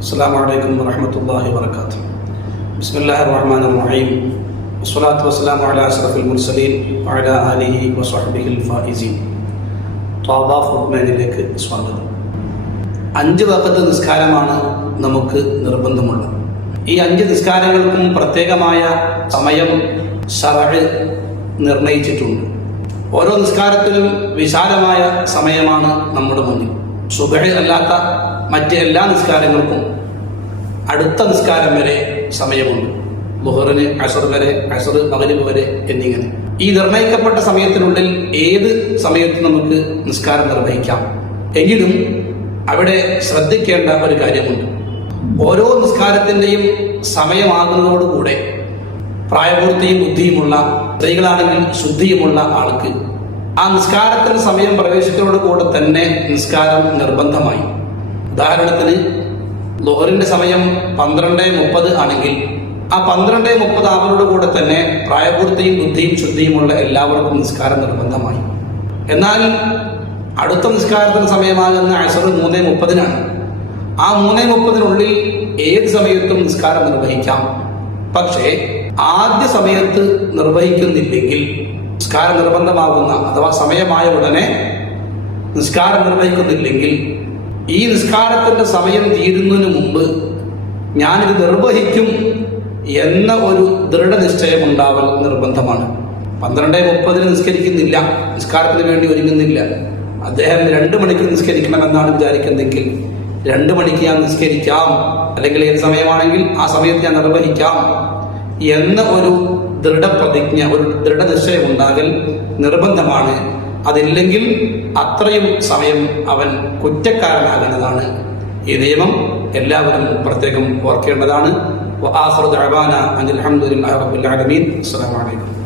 السلام عليكم ورحمة الله وبركاته بسم الله الرحمن الرحيم والصلاة والسلام على أشرف المرسلين وعلى آله وصحبه الفائزين طابا ഫുട്മാനിലേക്ക് സ്വാഗതം അഞ്ച് വക്കത്ത് നിസ്കാരമാണ് നമുക്ക് നിർബന്ധമുള്ളത് ഈ അഞ്ച് നിസ്കാരങ്ങൾക്കും പ്രത്യേകമായ സമയം ഷറഴ് നിർണയിച്ചിട്ടുണ്ട് ഓരോ നിസ്കാരത്തിനും വിശാലമായ സമയമാണ് നമ്മുടെ മുന്നിൽ സുബഹ അല്ലാത്ത മറ്റ് എല്ലാ നിസ്കാരങ്ങൾക്കും അടുത്ത നിസ്കാരം വരെ സമയമുണ്ട്. ബുഹറിന് അസർ വരെ അസർ മകരിബ് വരെ എന്നിങ്ങനെ. ഈ നിർണയിക്കപ്പെട്ട സമയത്തിനുള്ളിൽ ഏത് സമയത്ത് നമുക്ക് നിസ്കാരം നിർവഹിക്കാം എങ്കിലും അവിടെ ശ്രദ്ധിക്കേണ്ട ഒരു കാര്യമുണ്ട്. ഓരോ നിസ്കാരത്തിന്റെയും സമയമാകുന്നതോടുകൂടെ പ്രായപൂർത്തിയും ബുദ്ധിയുമുള്ള സ്ത്രീകളാണെങ്കിൽ ശുദ്ധിയുമുള്ള ആൾക്ക് ആ നിസ്കാരത്തിന് സമയം പ്രവേശിക്കുന്നതോട് കൂടെ തന്നെ നിസ്കാരം നിർബന്ധമായി. ഉദാഹരണത്തിന് ലോഹറിന്റെ സമയം പന്ത്രണ്ട് മുപ്പത് ആണെങ്കിൽ ആ പന്ത്രണ്ട് മുപ്പത് ആവരോട് കൂടെ തന്നെ പ്രായപൂർത്തിയും ബുദ്ധിയും ശുദ്ധിയുമുള്ള എല്ലാവർക്കും നിസ്കാരം നിർബന്ധമായി. എന്നാൽ അടുത്ത നിസ്കാരത്തിന് സമയമാകുന്ന അസർ മൂന്ന് മുപ്പതിനാണ്. ആ മൂന്ന് മുപ്പതിനുള്ളിൽ ഏത് സമയത്തും നിസ്കാരം നിർവഹിക്കാം. പക്ഷേ ആദ്യ സമയത്ത് നിർവഹിക്കുന്നില്ലെങ്കിൽ നിസ്കാരം നിർബന്ധമാകുന്ന അഥവാ സമയമായ ഉടനെ നിസ്കാരം നിർവഹിക്കുന്നില്ലെങ്കിൽ ഈ നിസ്കാരത്തിന്റെ സമയം തീരുന്നതിന് മുമ്പ് ഞാനിത് നിർവഹിക്കും എന്ന ഒരു ദൃഢനിശ്ചയം ഉണ്ടാവൽ നിർബന്ധമാണ്. പന്ത്രണ്ട് മുപ്പതിന് നിസ്കരിക്കുന്നില്ല. നിസ്കാരത്തിന് വേണ്ടി ഒരുങ്ങുന്നില്ല. അദ്ദേഹം രണ്ട് മണിക്ക് നിസ്കരിക്കണമെന്നാണ് വിചാരിക്കുന്നതെങ്കിൽ രണ്ട് മണിക്ക് ഞാൻ നിസ്കരിക്കാം. അല്ലെങ്കിൽ ഏത് സമയമാണെങ്കിൽ ആ സമയത്ത് ഞാൻ നിർവഹിക്കാം. എന്ന ഒരു ദൃഢപ്രതിജ്ഞ ഒരു ദൃഢനിശ്ചയം ഉണ്ടാകൽ നിർബന്ധമാണ്. അതില്ലെങ്കിൽ അത്രയും സമയം അവൻ കുറ്റക്കാരനാകുന്നതാണ്. ഈ നിയമം എല്ലാവരും പ്രത്യേകം ഓർക്കേണ്ടതാണ്. അലഹമുല്ലാ റബുൽ ആലമീൻ. അസ്സാം വലൈക്കും